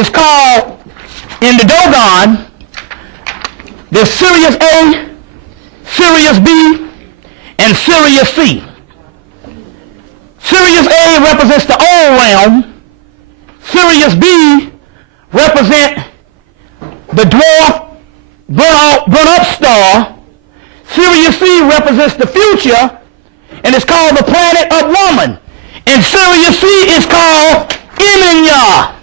is called, in the Dogon, there's Sirius A, Sirius B, and Sirius C. Sirius A represents the old realm. Sirius B represent the dwarf burnt up star. Sirius C represents the future, and it's called the planet of woman. And Sirius C is called Emiya.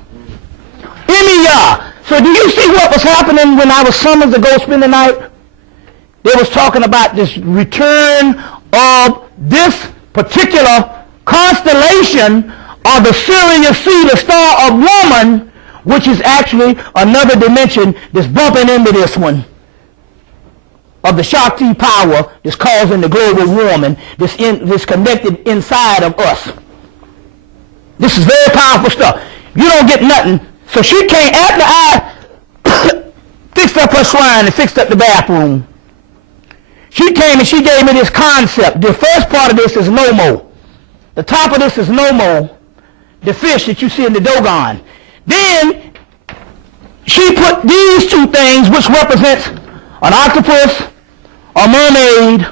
Emiya. So do you see what was happening when I was summoned to go spend the night? They was talking about this return of this particular constellation of the Sirius C, the star of woman, which is actually another dimension that's bumping into this one of the Shakti power that's causing the global warming that's connected inside of us. This is very powerful stuff. You don't get nothing. So she came after I fixed up her shrine and fixed up the bathroom. She came and she gave me this concept. The first part of this is Nomo. The top of this is Nomo, the fish that you see in the Dogon. Then she put these two things, which represents an octopus, a mermaid,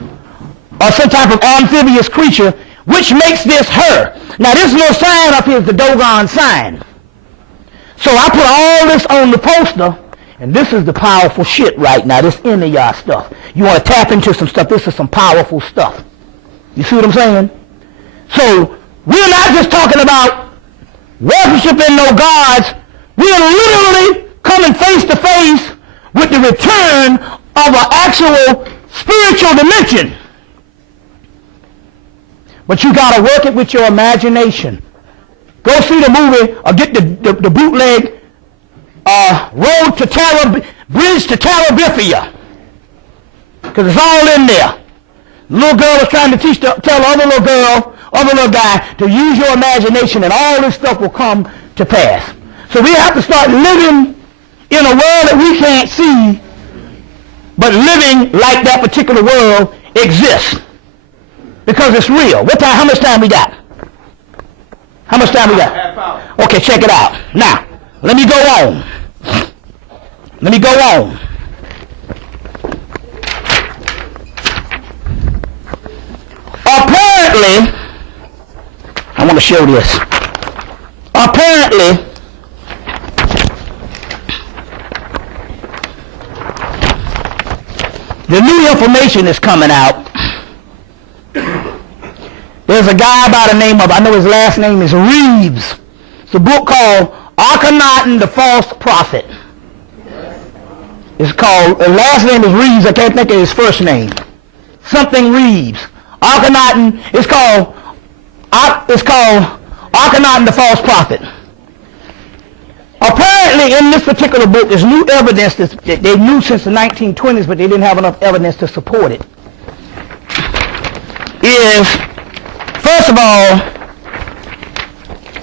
or some type of amphibious creature, which makes this her. Now this little sign up here is the Dogon sign. So I put all this on the poster, and this is the powerful shit right now, this Emiya stuff. You want to tap into some stuff, this is some powerful stuff. You see what I'm saying? So we're not just talking about worshiping no gods, we're literally coming face to face with the return of an actual spiritual dimension. But you got to work it with your imagination. Go see the movie or get the bootleg Bridge to Terabithia. Because it's all in there. The little girl was trying to tell the other little girl, other little guy, to use your imagination and all this stuff will come to pass. So we have to start living in a world that we can't see, but living like that particular world exists. Because it's real. How much time we got? How much time we got? Half hour. Okay, check it out. Now, let me go on. Apparently, I want to show this. Apparently, the new information is coming out. There's a guy by the name of, I know his last name is Reeves. It's a book called Akhenaten, the False Prophet. It's called, the last name is Reeves, I can't think of his first name. Something Reeves. Akhenaten, it's called Akhenaten, the False Prophet. Apparently in this particular book there's new evidence that they knew since the 1920s, but they didn't have enough evidence to support it. First of all,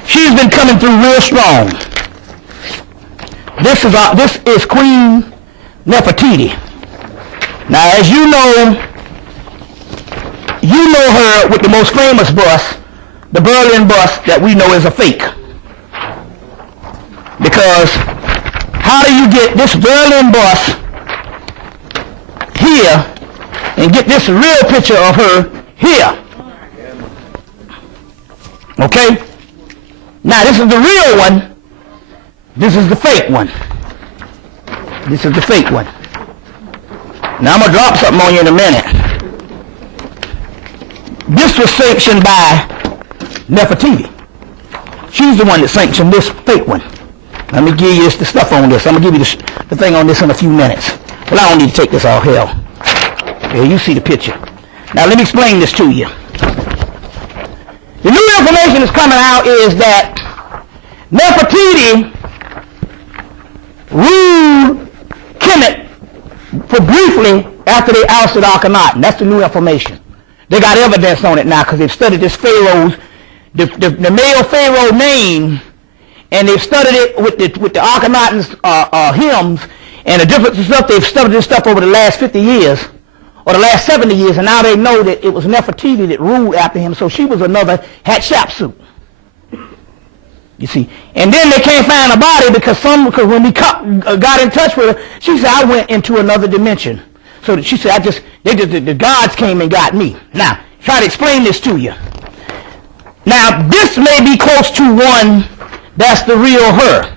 she's been coming through real strong. This is Queen Nefertiti. Now, as you know her with the most famous bust, the Berlin bust that we know is a fake. Because how do you get this Berlin bust here and get this real picture of her here? Okay? Now this is the real one. This is the fake one. This is the fake one. Now I'm going to drop something on you in a minute. This was sanctioned by Nefertiti. She's the one that sanctioned this fake one. Let me give you the stuff on this. I'm going to give you the thing on this in a few minutes. Well, I don't need to take this all hell. Yeah, you see the picture. Now let me explain this to you. The new information that's coming out is that Nefertiti ruled Hemmitt for briefly after they ousted Akhenaten. That's the new information. They got evidence on it now because they've studied this pharaoh's, the male pharaoh name, and they've studied it with the Akhenaten's hymns and the different stuff. They've studied this stuff over the last 50 years or the last 70 years, and now they know that it was Nefertiti that ruled after him, so she was another Hatshepsut. You see, and then they can't find a body because when we got in touch with her, she said I went into another dimension. So she said the gods came and got me. Now try to explain this to you. Now this may be close to one that's the real her,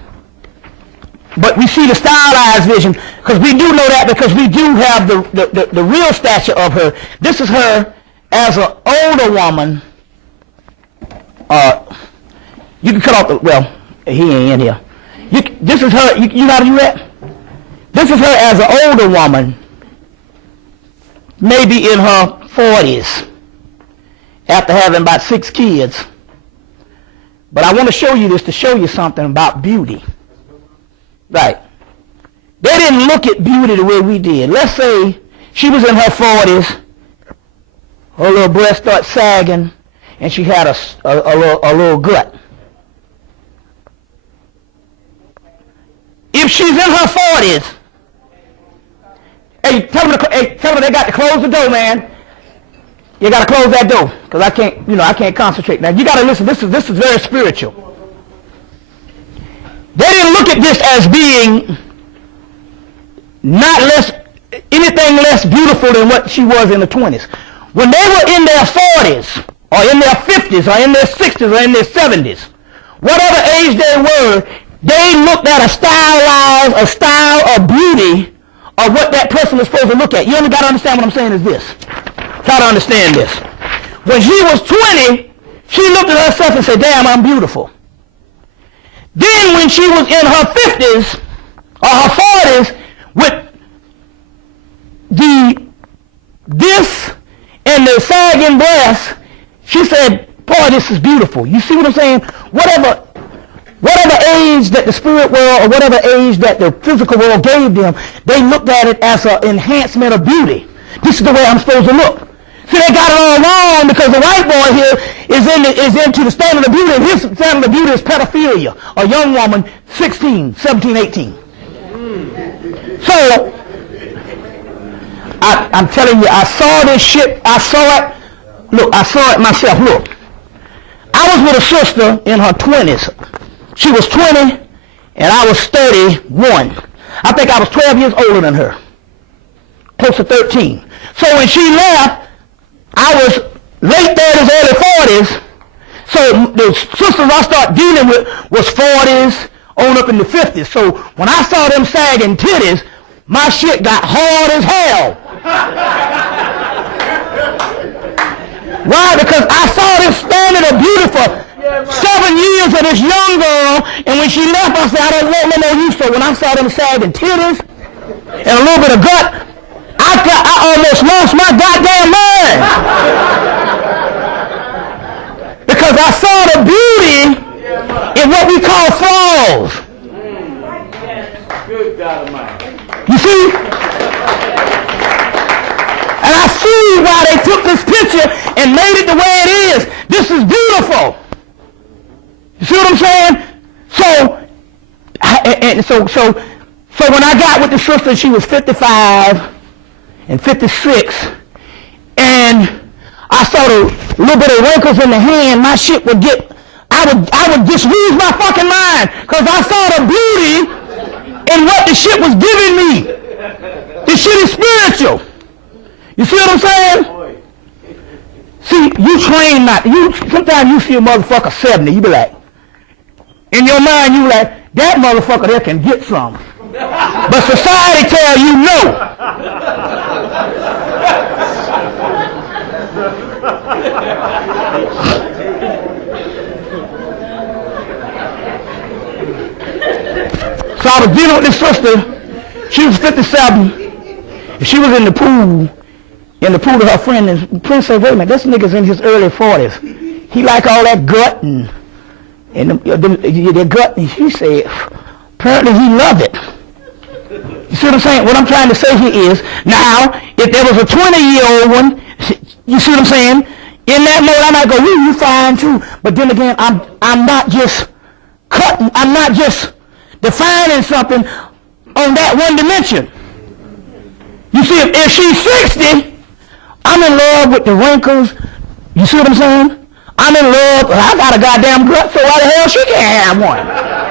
but we see the stylized vision because we do know that because we do have the real stature of her. This is her as an older woman. You can cut off the, well, he ain't in here. This is her, you know how to do that? This is her as an older woman, maybe in her 40s, after having about 6 kids. But I want to show you this to show you something about beauty. Right. They didn't look at beauty the way we did. Let's say she was in her 40s, her little breast started sagging, and she had a little gut. If she's in her 40s, hey, tell them they got to close the door, man. You got to close that door, because I can't concentrate. Now, you got to listen. This is very spiritual. They didn't look at this as being anything less beautiful than what she was in the 20s. When they were in their 40s, or in their 50s, or in their 60s, or in their 70s, whatever age they were, they looked at a style of beauty of what that person was supposed to look at. You only got to understand what I'm saying is this. Try to understand this. When she was 20, she looked at herself and said, damn, I'm beautiful. Then when she was in her 50s or her 40s with this and the sagging breasts, she said, boy, this is beautiful. You see what I'm saying? Whatever age that the spirit world or whatever age that the physical world gave them, they looked at it as an enhancement of beauty. This is the way I'm supposed to look. See, they got it all wrong because the white boy here is into the standard of beauty, and his standard of beauty is pedophilia, a young woman, 16, 17, 18. So, I'm telling you, I saw this shit, I saw it. Look, I saw it myself. Look, I was with a sister in her 20s. She was 20, and I was 31. I think I was 12 years older than her, close to 13. So when she left, I was late 30s, early 40s. So the sisters I started dealing with was 40s on up in the 50s. So when I saw them sagging titties, my shit got hard as hell. Why? Because I saw this standard of beauty for 7 years of this young girl, and when she left, I said, I don't want no more use. So when I saw them sagging titties and a little bit of gut, I almost lost my goddamn mind. Because I saw the beauty in what we call flaws. Good God Almighty. You see? And I see why they took this picture and made it the way it is. This is beautiful. You see what I'm saying? So when I got with the sister, she was 55 and 56, and I saw the little bit of wrinkles in the hand. My shit would get, I would just lose my fucking mind because I saw the beauty in what the shit was giving me. This shit is spiritual. You see what I'm saying? See, you train not. Sometimes you see a motherfucker 70, you be like, in your mind you like, that motherfucker there can get some. But society tell you no. So I was dealing with this sister. She was 57. And she was in the pool with her friend. And the friend said, wait a minute, this nigga's in his early 40s. He like all that gut and the gut. And she said, apparently he loved it. You see what I'm saying? What I'm trying to say here is, now, if there was a 20-year-old one, you see what I'm saying? In that mode, I might go, you fine too. But then again, I'm not just cutting, I'm not just defining something on that one dimension. You see, if she's 60, I'm in love with the wrinkles. You see what I'm saying? I'm in love. I got a goddamn gut, so why the hell she can't have one?